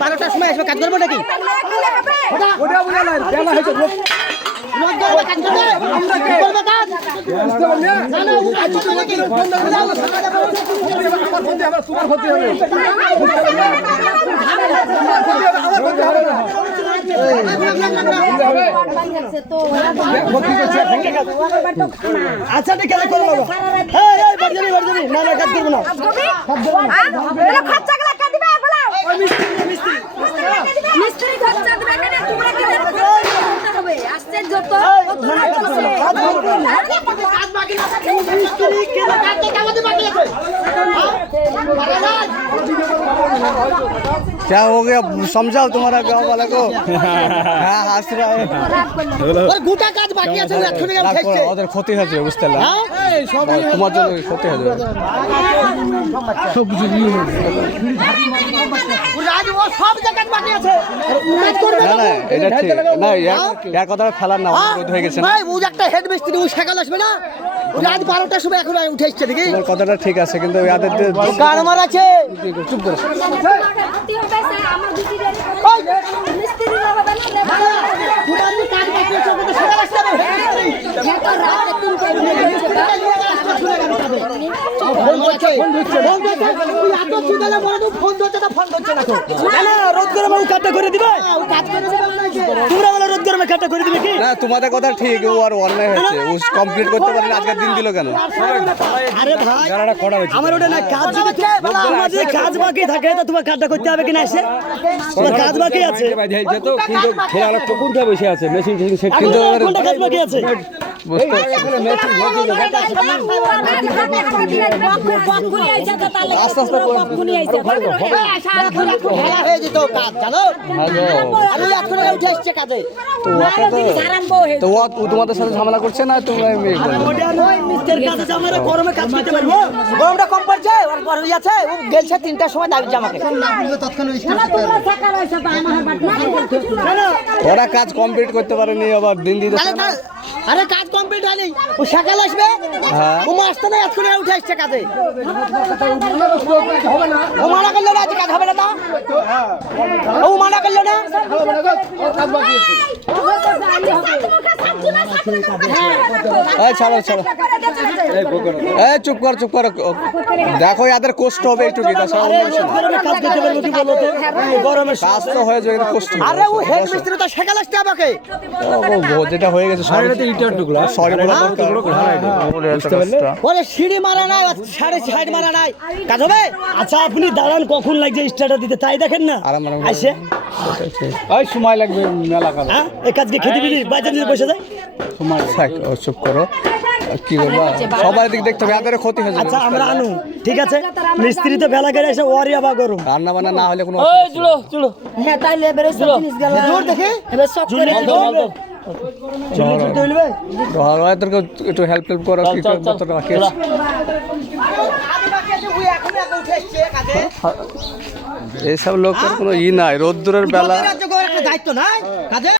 বারোটার সময় আসবে কাজ করব নাকি আচ্ছা ঠিক আছে করব এই এই বাড়ি বাড়ি খরচা গুলা কে দিবে বলো। মিস্ত্রি খরচা দিবে কেন? তোমরা কি क्या हो गया समझाओ तुम्हारा गाँव वाला को हाँ हंस रहा है ওর গোটা কাজ বাকি আছে এক্ষুনি রাগ ঠেকছে করো, ওদের ক্ষতি হয়েছে বুঝতে পারলাম তোমার জন্য ক্ষতি হয়েছে রাজ ও সব জায়গায় বাকি আছে আর ও কাজ করবে না না না এটা ঠিক না ইয়ার কথা ফেলার না রোদ হয়ে গেছে ভাই একটা হেড মিস্ত্রি ও সকাল আসবে না রাত বারোটার সময় এখন উঠে এসছে দেখি কথাটা ঠিক আছে কিন্তু যে- মার আছে চুপ করো ক্ষতি হবে স্যার আমার দুটি মিস্ত্রি হবে না গোটা দিন কাজ বাকি আছে ওকে তো সকাল আসতে হবে হ্যাঁ তো রাতে তিনটে ফোন করছে ফোন ধরছে ফোন ধরছে তুই এত চিন্তালে বলে তুই ফোন ধরছে না ফোন ধরছে না তো না না রোদ গরমে ও কাজটা করে দিবে ও কাজ করে দিবে তোমরা বলে রোদ গরমে কাজটা করে দিবে কি না তোমাদের কথা ঠিক ও আর অন্যায় হয়েছে ও কমপ্লিট করতে পারেনি আজকের দিন দিল কেন আরে ভাই আমার ওটা না কাজ তোমার যদি কাজ বাকি থাকে তো তোমার কাজটা করতে হবে কিনা এসে তোমার কাজ বাকি আছে কিন্তু খেলা কোনটা বসে আছে মেশিন টেশিন সেট কিন্তু কাজ বাকি আছে হয়ে কাজ জানো আমি এখন উঠে এসছে কাজে তো ওকে তো তো ও ও তোমাদের সাথে ঝামেলা করছে না আমরা গরমে কাজ করতে পারব গরমটা কম পড়ছে ওর বড় আছে ও গেলছে তিনটার সময় দাবি জামাকে ওরা কাজ কমপ্লিট করতে পারেনি আবার দিন দিতে আরে কাজ কমপ্লিট হয়নি ও সকাল আসবে হ্যাঁ। ও আসতে না এখন উঠে এসছে কাজে ও মানা করল না আজ কাজ হবে না তা ও মানা করল না Eu vou casar, eu vou casar, vou casar, eu vou এই ছাড়ো ছাড়ো। এই চুপ কর চুপ কর। দেখো এদের কষ্ট হবে একটু কাজ তো হয়ে যাবে কষ্ট আরে ও হেড মিস্ত্রি তো সকাল আসতে আমাকে। ও যেটা হয়ে গেছে সরি। সরি বলা সিঁড়ি মারা নাই আর সাড়ে সাইড মারা নাই। কাজ হবে? আচ্ছা আপনি দাঁড়ান কখন লাগছে স্টার্টার দিতে? তাই দেখেন না? আরাম আরাম। করে। আসে ওই সময় লাগবে মেলা কাজ। হ্যাঁ এই কাজকে খেতে দিবি বাজার দিয়ে বসে যায় থাক, চুপ করো। কি বলব? সবাই দিক দেখতে হবে এদের ক্ষতি হয়ে আচ্ছা আমরা আনু ঠিক আছে? মিস্ত্রি তো বেলা করে এসে ওয়ারি আবার গরম রান্না বান্না না হলে কোনো। হ্যাঁ তাইলে এবারে সব জিনিস গেল। জোর দেখে। এবার সব করে চুলি। চুলতে হইলবে আর ওদেরকে একটু হেল্প টেল্প করো কি। এইসব লোকের কোনো ই নাই রোদ্দুরের বেলা। দায়িত্ব নাই